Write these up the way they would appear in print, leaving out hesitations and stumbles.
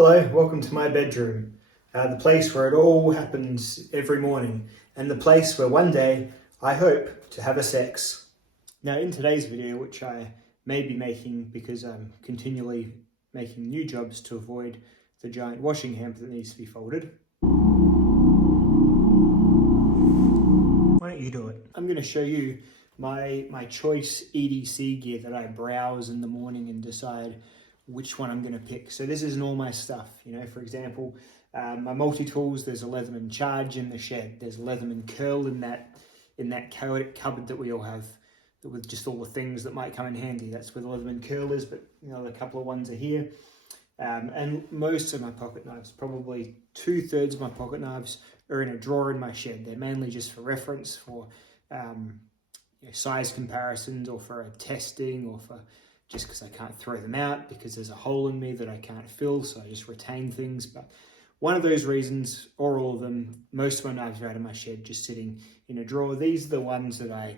Hello, welcome to my bedroom, the place where it all happens every morning, and the place where one day I hope to have a sex. Now, in today's video, which I may be making because I'm continually making new jobs to avoid the giant washing hamper that needs to be folded. Why don't you do it? I'm going to show you my choice EDC gear that I browse in the morning and decide which one I'm going to pick. So this isn't all my stuff, for example, my multi-tools, there's a Leatherman Charge in the shed, there's a Leatherman Curl in that chaotic cupboard that we all have, with just all the things that might come in handy. That's where the Leatherman Curl is, but a couple of ones are here. And most of my pocket knives, probably 2/3 of my pocket knives, are in a drawer in my shed. They're mainly just for reference, for size comparisons, or for testing, or for just because I can't throw them out because there's a hole in me that I can't fill, so I just retain things. But one of those reasons, or all of them, most of my knives are out of my shed, just sitting in a drawer. These are the ones that I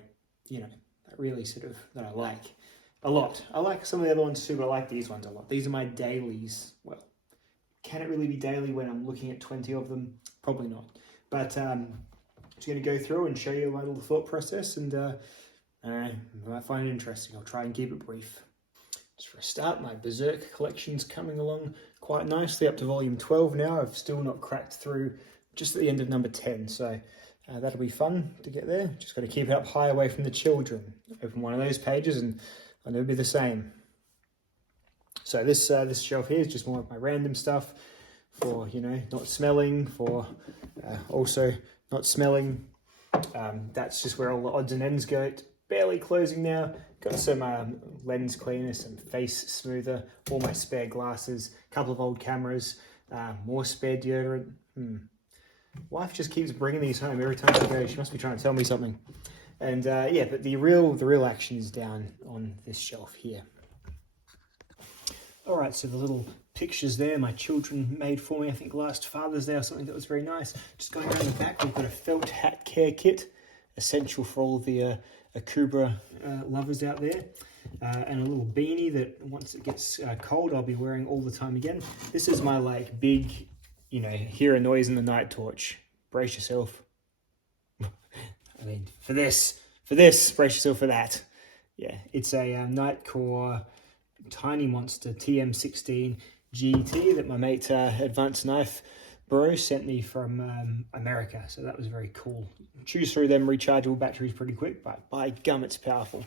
really that I like a lot. I like some of the other ones too, but I like these ones a lot. These are my dailies. Well, can it really be daily when I'm looking at 20 of them? Probably not. But I'm just going to go through and show you my little thought process, and I might find it interesting. I'll try and keep it brief. Just for a start, my Berserk collection's coming along quite nicely, up to volume 12 now. I've still not cracked through just at the end of number 10, so that'll be fun to get there. Just got to keep it up high away from the children. Open one of those pages and I'll never be the same. So this shelf here is just more of my random stuff for, not smelling, for also not smelling. That's just where all the odds and ends go. It's barely closing now. Got some lens cleaner, some face smoother, all my spare glasses, a couple of old cameras, more spare deodorant. Wife just keeps bringing these home every time I go. She must be trying to tell me something. And but the real action is down on this shelf here. All right, so the little pictures there my children made for me, I think last Father's Day or something, that was very nice. Just going around the back, we've got a felt hat care kit, essential for all the Akubra lovers out there, and a little beanie that once it gets cold I'll be wearing all the time again. This is my big, hear a noise in the night torch. Brace yourself. I mean, for this, brace yourself for that. Yeah, it's a Nightcore Tiny Monster TM16 GT that my mate Advanced Knife Bro sent me from America, so that was very cool. Choose through them rechargeable batteries pretty quick, but by gum, it's powerful.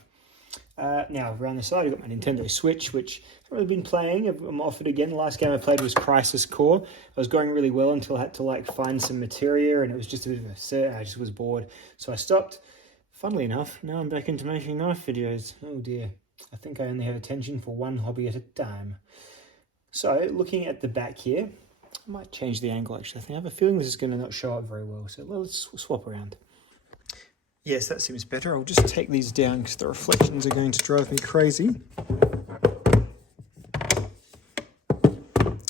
Now, around the side, I've got my Nintendo Switch, which I've really been playing. I'm off it again. The last game I played was Crisis Core. I was going really well until I had to find some materia, and it was just a bit of a set. I just was bored, so I stopped. Funnily enough, now I'm back into making knife videos. Oh dear. I think I only have attention for one hobby at a time. So, looking at the back here, I might change the angle actually. I have a feeling this is going to not show up very well, so let's swap around. Yes, that seems better. I'll just take these down because the reflections are going to drive me crazy.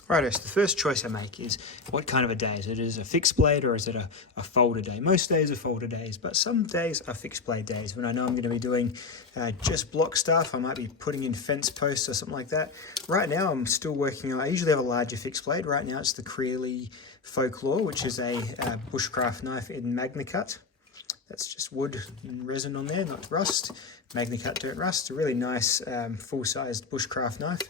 Righto, so the first choice I make is what kind of a day is it? Is it a fixed blade or is it a folder day? Most days are folder days, but some days are fixed blade days. When I know I'm going to be doing just block stuff, I might be putting in fence posts or something like that. Right now I'm still working on, I usually have a larger fixed blade. Right now it's the Creeley Folklore, which is a bushcraft knife in Magna Cut. That's just wood and resin on there, not rust. Magna Cut don't rust. A really nice full-sized bushcraft knife.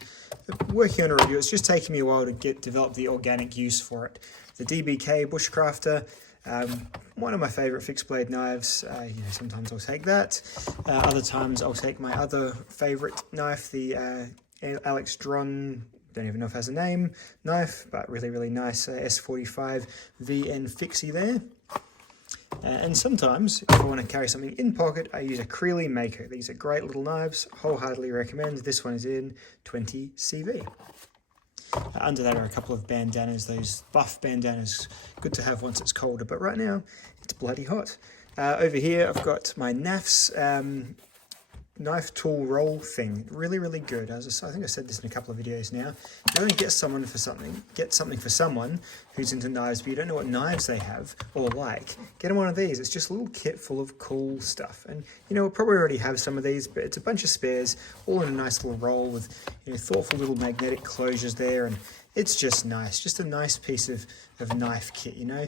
Working on a review, it's just taking me a while to develop the organic use for it. The DBK Bushcrafter, one of my favourite fixed blade knives. Sometimes I'll take that. Other times I'll take my other favourite knife, the Alex Dron, don't even know if it has a name, knife, but really nice S45 VN Fixie there. And sometimes, if I want to carry something in pocket, I use a Creeley Mako. These are great little knives, wholeheartedly recommend. This one is in 20 CV. Under that are a couple of bandanas, those buff bandanas, good to have once it's colder, but right now it's bloody hot. Over here I've got my NAF's knife tool roll thing. Really good. I think I said this in a couple of videos now. You only get something for someone who's into knives, but you don't know what knives they have or like. Get them one of these. It's just a little kit full of cool stuff. And we'll probably already have some of these, but it's a bunch of spares, all in a nice little roll with thoughtful little magnetic closures there, and it's just nice, just a nice piece of knife kit, you know.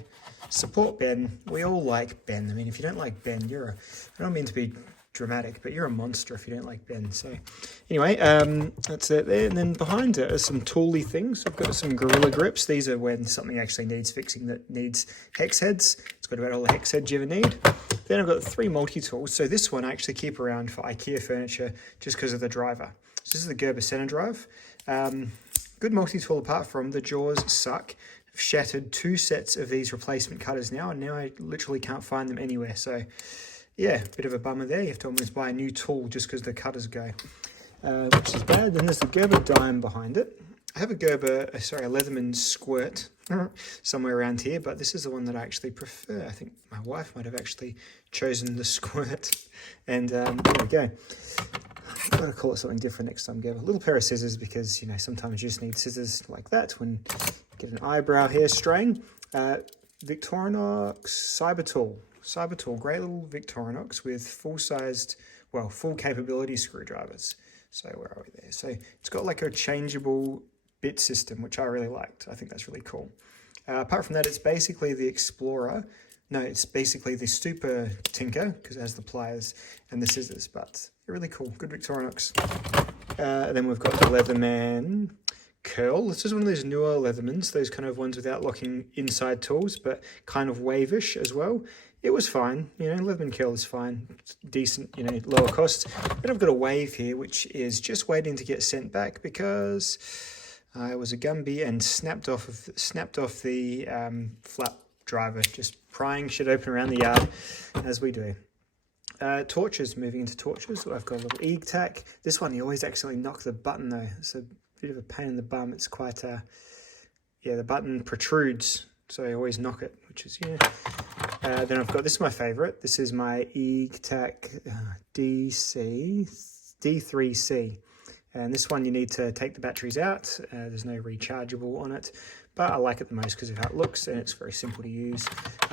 Support Ben. We all like Ben. I mean, if you don't like Ben, I don't mean to be dramatic, but you're a monster if you don't like Ben. So anyway, that's it there. And then behind it are some tooly things. I've got some Gorilla Grips. These are when something actually needs fixing, that needs hex heads. It's got about all the hex heads you ever need. Then I've got 3 multi-tools. So this one I actually keep around for IKEA furniture just because of the driver. So this is the Gerber center drive. Good multi-tool apart from the jaws suck. I've shattered 2 sets of these replacement cutters now, and now I literally can't find them anywhere. So yeah, bit of a bummer there. You have to almost buy a new tool just because the cutters go, which is bad. Then there's the Gerber dime behind it. I have a Leatherman squirt somewhere around here, but this is the one that I actually prefer. I think my wife might have actually chosen the squirt. And there we go. I've got to call it something different next time, Gerber. A little pair of scissors, because, you know, sometimes you just need scissors like that when you get an eyebrow hair straying. Victorinox Cybertool, great little Victorinox with full capability screwdrivers. So where are we there? So it's got like a changeable bit system, which I really liked. I think that's really cool. Apart from that, it's basically the Explorer. No, it's basically the Super Tinker, because it has the pliers and the scissors, but they're really cool. Good Victorinox. Then we've got the Leatherman curl. This is one of those newer Leathermans, those kind of ones without locking inside tools, but kind of wave-ish as well. It was fine, you know, Leatherman curl is fine. It's decent, you know, lower cost. Then I've got a wave here, which is just waiting to get sent back because it was a Gumby and snapped off the flap driver, just prying shit open around the yard, as we do. Torches, moving into torches. So I've got a little EGTAC. This one, you always accidentally knock the button though. It's a bit of a pain in the bum. It's quite, the button protrudes, so I always knock it, which is, yeah. Then I've got, this is my favorite. This is my EGTAC D3C. And this one you need to take the batteries out. There's no rechargeable on it, but I like it the most because of how it looks and it's very simple to use.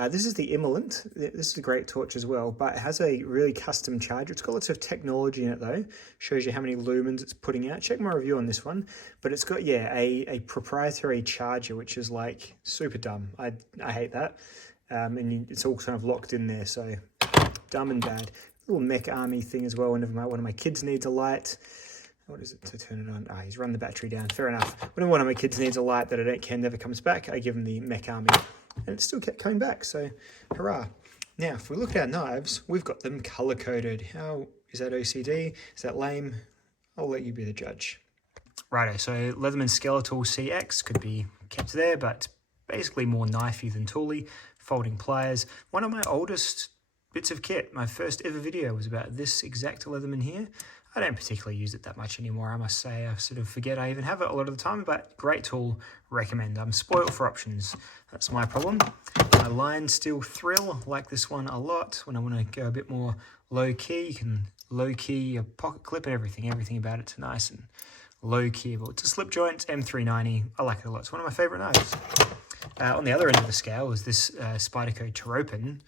This is the Immolent. This is a great torch as well, but it has a really custom charger. It's got lots of technology in it though. Shows you how many lumens it's putting out. Check my review on this one. But it's got, a proprietary charger, which is like super dumb. I hate that. And it's all kind of locked in there, so dumb and bad. Little mech army thing as well. Whenever one of my kids needs a light. What is it to turn it on? He's run the battery down. Fair enough. Whenever one of my kids needs a light that I don't care never comes back, I give them the mech army. And it still kept coming back, so hurrah. Now, if we look at our knives, we've got them color-coded. How is that OCD? Is that lame? I'll let you be the judge. Righto, so Leatherman Skeletal CX could be kept there, but basically more knifey than tooly. Folding pliers. One of my oldest bits of kit, my first ever video was about this exact Leatherman here. I don't particularly use it that much anymore, I must say. I sort of forget I even have it a lot of the time, but great tool, recommend. I'm spoiled for options. That's my problem. My line steel thrill, like this one a lot. When I want to go a bit more low-key, you can low-key your pocket clip and everything about it's nice and low-key. But it's a slip joint, M390. I like it a lot. It's one of my favorite knives. On the other end of the scale is this Spyderco Terrapin.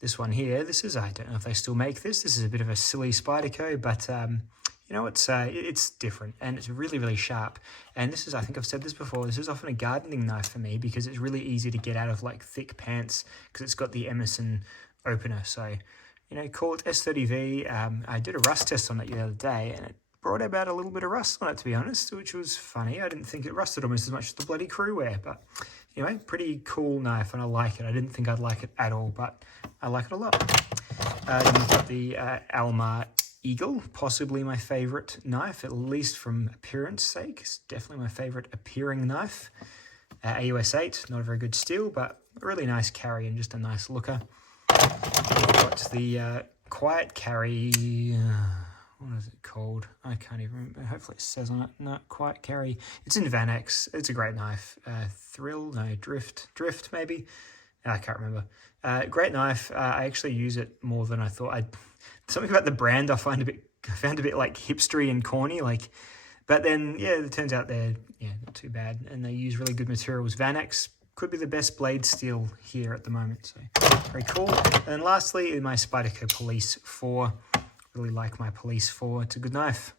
This one here, this is, I don't know if they still make this. This is a bit of a silly Spyderco, but you know, it's different and it's really, really sharp. And this is, I think I've said this before, this is often a gardening knife for me because it's really easy to get out of like thick pants because it's got the Emerson opener. So, you know, call it S30V. I did a rust test on it the other day and it brought about a little bit of rust on it, to be honest, which was funny. I didn't think it rusted almost as much as the bloody Crewwear, but anyway, pretty cool knife and I like it. I didn't think I'd like it at all, but I like it a lot. Then we've got the Almar Eagle, possibly my favorite knife, at least from appearance sake. It's definitely my favorite appearing knife. AUS 8, not a very good steel, but a really nice carry and just a nice looker. We've got the Quiet Carry, what is it called? I can't even remember. Hopefully it says on it. No, Quiet Carry. It's in Vanex. It's a great knife. Drift maybe. I can't remember. Great knife. I actually use it more than I thought. Something about the brand I found a bit like hipstery and corny. But then yeah, it turns out they're not too bad, and they use really good materials. Vanex could be the best blade steel here at the moment. So very cool. And then lastly, my Spyderco Police 4. Really like my Police 4. It's a good knife.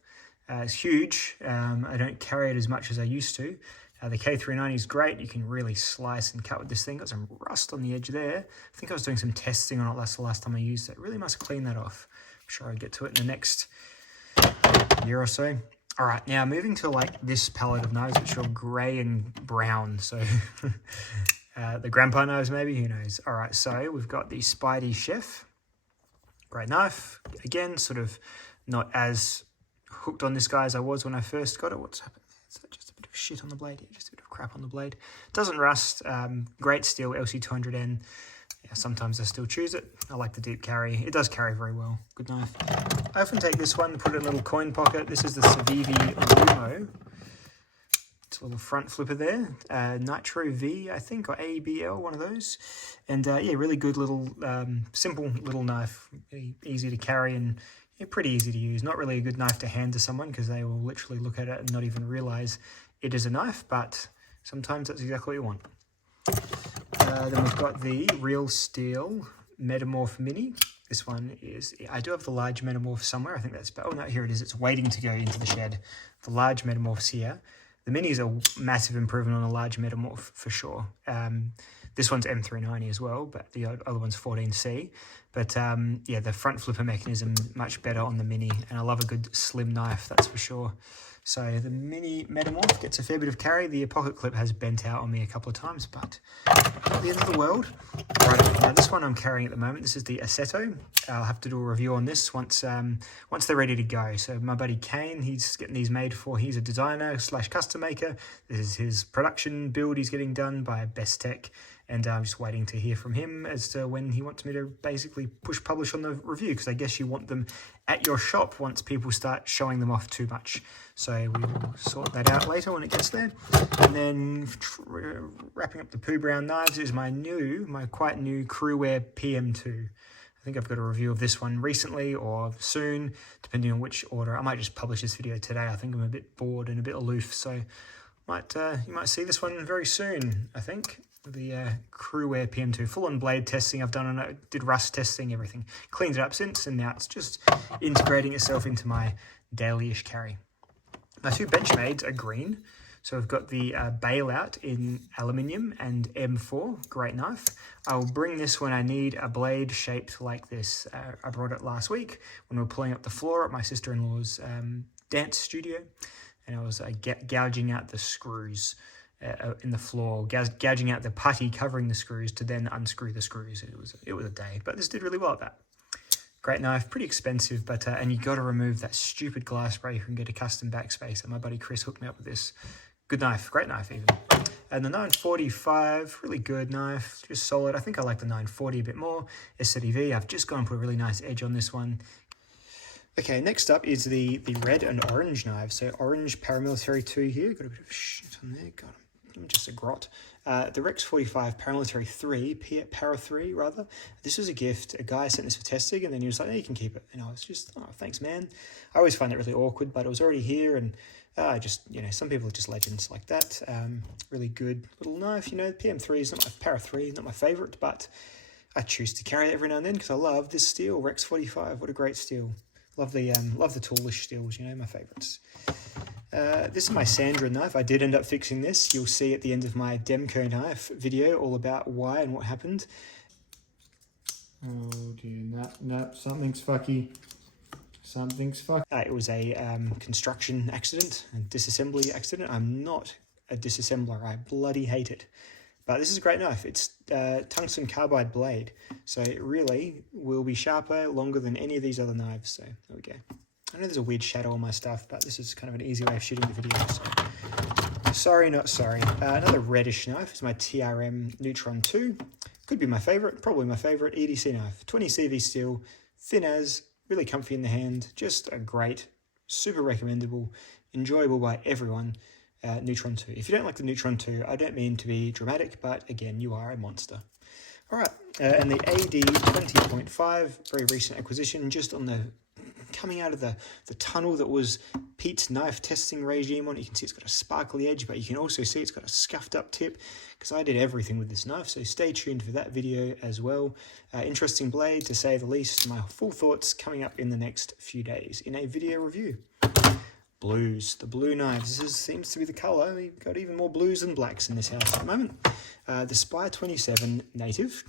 It's huge. I don't carry it as much as I used to. The K390 is great. You can really slice and cut with this thing. Got some rust on the edge there. I think I was doing some testing on it. That's the last time I used it. Really must clean that off. I'm sure I'll get to it in the next year or so. All right, now moving to like this palette of knives, which are grey and brown. So the grandpa knives maybe, who knows. All right, so we've got the Spidey Chef. Great knife. Again, sort of not as hooked on this guy as I was when I first got it. What's happened? Is that just a bit of shit on the blade? Yeah, just a bit of crap on the blade. Doesn't rust. Great steel, LC200N. Yeah, sometimes I still choose it. I like the deep carry. It does carry very well. Good knife. I often take this one, put it in a little coin pocket. This is the Civivi Lumo. It's a little front flipper there. Nitro V, I think, or ABL, one of those. And yeah, really good little, simple little knife. Really easy to carry and yeah, pretty easy to use. Not really a good knife to hand to someone because they will literally look at it and not even realize it is a knife, but sometimes that's exactly what you want. Then we've got the Real Steel Metamorph Mini. This one is, I do have the large Metamorph somewhere. I think that's, oh no, here it is. It's waiting to go into the shed. The large Metamorph's here. The Mini is a massive improvement on a large Metamorph for sure. This one's M390 as well, but the other one's 14C. But yeah, the front flipper mechanism much better on the Mini, and I love a good slim knife, that's for sure. So the Mini Metamorph gets a fair bit of carry. The pocket clip has bent out on me a couple of times, but not the end of the world. Right, now this one I'm carrying at the moment. This is the Assetto. I'll have to do a review on this once they're ready to go. So my buddy Kane, he's getting these made for. He's a designer / custom maker. This is his production build he's getting done by Best Tech. And I'm just waiting to hear from him as to when he wants me to basically push publish on the review, because I guess you want them at your shop once people start showing them off too much. So we will sort that out later when it gets there. And then wrapping up the Pooh Brown knives is my quite new Crewwear PM2. I think I've got a review of this one recently or soon, depending on which order. I might just publish this video today. I think I'm a bit bored and a bit aloof, so you might see this one very soon, I think. The Crewwear PM2, full-on blade testing I've done on it, did rust testing, everything. Cleaned it up since, and now it's just integrating itself into my daily-ish carry. My two Benchmades are green, so I've got the Bailout in aluminium and M4, great knife. I'll bring this when I need a blade shaped like this. I brought it last week when we were pulling up the floor at my sister-in-law's dance studio, and I was gouging out the screws in the floor, gouging out the putty covering the screws to then unscrew the screws. It was a day, but this did really well at that. Great knife, pretty expensive, but and you got to remove that stupid glass spray. You can get a custom backspacer. My buddy Chris hooked me up with this. Good knife, great knife even. And the 945, really good knife, just solid. I think I like the 940 a bit more. SCDV, I've just gone and put a really nice edge on this one. Okay, next up is the red and orange knives. So orange paramilitary 2 here. Got a bit of shit on there. Got just a grot. The Rex 45 paramilitary 3, para 3 rather. This was a gift. A guy sent this for testing, and then he was like, "No, you can keep it." And I was just, "Oh, thanks, man." I always find it really awkward, but it was already here, and just, you know, some people are just legends like that. Really good little knife. You know, PM3 is not my para 3, not my favorite, but I choose to carry it every now and then because I love this steel. Rex 45, what a great steel. Love the toolish steels, you know, my favorites. This is my Sandra knife. I did end up fixing this. You'll see at the end of my Demco knife video all about why and what happened. Oh dear, no, something's fucky. Something's fucky. It was a construction accident, a disassembly accident. I'm not a disassembler. I bloody hate it. But this is a great knife. It's tungsten carbide blade, so it really will be sharper, longer than any of these other knives. So there we go. I know there's a weird shadow on my stuff, but this is kind of an easy way of shooting the video. So sorry, not sorry. Another reddish knife is my TRM Neutron 2. Could be my favorite, probably my favorite EDC knife. 20 CV steel, thin as, really comfy in the hand. Just a great, super recommendable, enjoyable by everyone. Neutron 2. If you don't like the Neutron 2, I don't mean to be dramatic, but again, you are a monster. All right, and the AD 20.5, very recent acquisition, just on the coming out of the tunnel that was Pete's knife testing regime on it. You can see it's got a sparkly edge, but you can also see it's got a scuffed up tip because I did everything with this knife, so stay tuned for that video as well. Interesting blade, to say the least. My full thoughts coming up in the next few days in a video review. blues. The blue knives. Seems to be the colour. We've got even more blues than blacks in this house at the moment. The Spy 27 Native.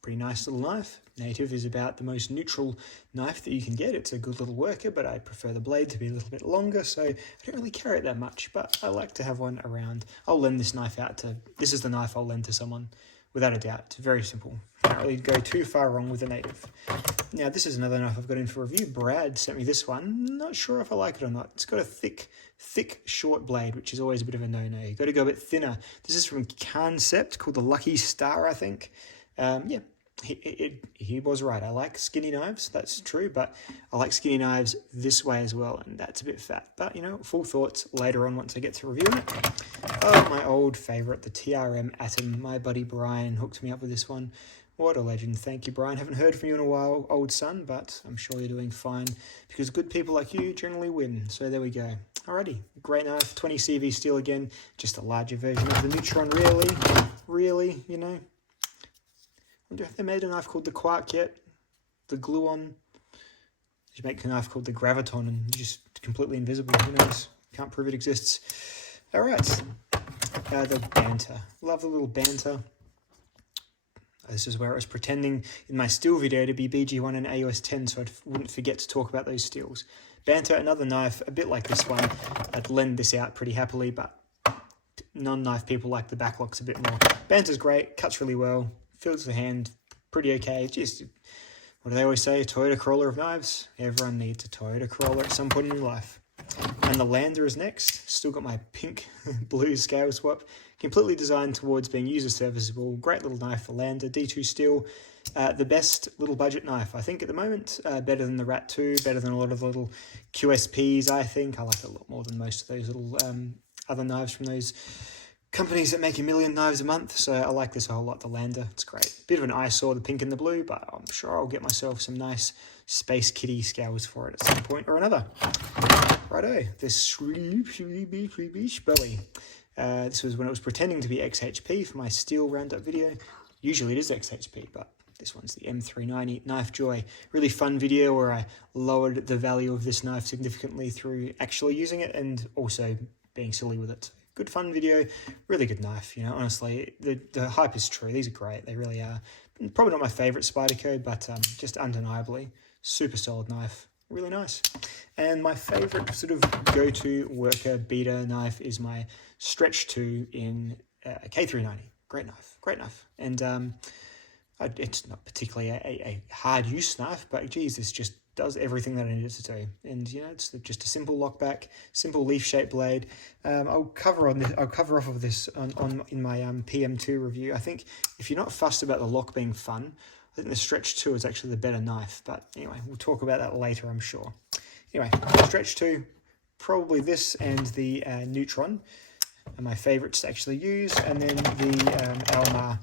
Pretty nice little knife. Native is about the most neutral knife that you can get. It's a good little worker, but I prefer the blade to be a little bit longer, so I don't really carry it that much, but I like to have one around. I'll lend this knife out to... This is the knife I'll lend to someone, without a doubt. It's very simple. Can't really go too far wrong with a Native. Now, this is another knife I've got in for review. Brad sent me this one. Not sure if I like it or not. It's got a thick, short blade, which is always a bit of a no-no. You've got to go a bit thinner. This is from Concept, called the Lucky Star, I think. Yeah, he was right. I like skinny knives, that's true, but I like skinny knives this way as well, and that's a bit fat. But, you know, full thoughts later on once I get to reviewing it. Oh, my old favourite, the TRM Atom. My buddy Brian hooked me up with this one. What a legend. Thank you, Brian. Haven't heard from you in a while, old son, but I'm sure you're doing fine, because good people like you generally win. So there we go. Alrighty, great knife. 20 CV steel again, just a larger version of the Neutron, really, you know. I wonder if they made a knife called the Quark yet. The Gluon. They should make a knife called the Graviton and just completely invisible. Who knows? Can't prove it exists. All right. The banter. Love the little banter. This is where I was pretending in my steel video to be BG1 and AUS 10 so I wouldn't forget to talk about those steels. Banter, another knife, a bit like this one. I'd lend this out pretty happily, but non-knife people like the backlocks a bit more. Banter's great, cuts really well. Fills the hand pretty okay. Just, what do they always say? A Toyota Corolla of knives. Everyone needs a Toyota Corolla at some point in your life. And the Lander is next. Still got my pink blue scale swap. Completely designed towards being user serviceable. Great little knife for Lander. D2 steel. The best little budget knife, I think, at the moment. Better than the Rat 2. Better than a lot of the little QSPs, I think. I like it a lot more than most of those little other knives from those companies that make 1 million knives a month, so I like this a whole lot, the Lander. It's great. Bit of an eyesore, the pink and the blue, but I'm sure I'll get myself some nice Space Kitty scales for it at some point or another. Righto, this Bowie. This was when it was pretending to be XHP for my steel roundup video. Usually it is XHP, but this one's the M390 Knife Joy. Really fun video where I lowered the value of this knife significantly through actually using it and also being silly with it. Good fun video, really good knife, you know, honestly, the hype is true, these are great, they really are. Probably not my favourite Spyderco, but just undeniably, super solid knife, really nice. And my favourite sort of go-to worker beater knife is my Stretch 2 in K390, great knife. And it's not particularly a hard use knife, but geez, this just does everything that I need it to do. And you know, it's just a simple lockback, simple leaf-shaped blade. I'll cover off of this in my PM2 review. I think if you're not fussed about the lock being fun, I think the Stretch 2 is actually the better knife. But anyway, we'll talk about that later, I'm sure. Anyway, Stretch 2, probably this and the Neutron are my favourites to actually use, and then the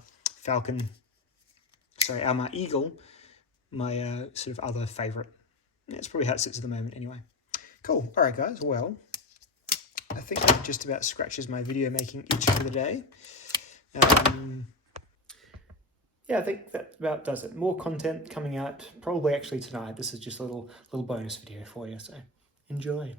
Alma Eagle, my sort of other favourite. Yeah, it's probably how it sits at the moment anyway. Cool. All right, guys. Well, I think that just about scratches my video making itch for the day. Yeah, I think that about does it. More content coming out probably actually tonight. This is just a little bonus video for you, so enjoy.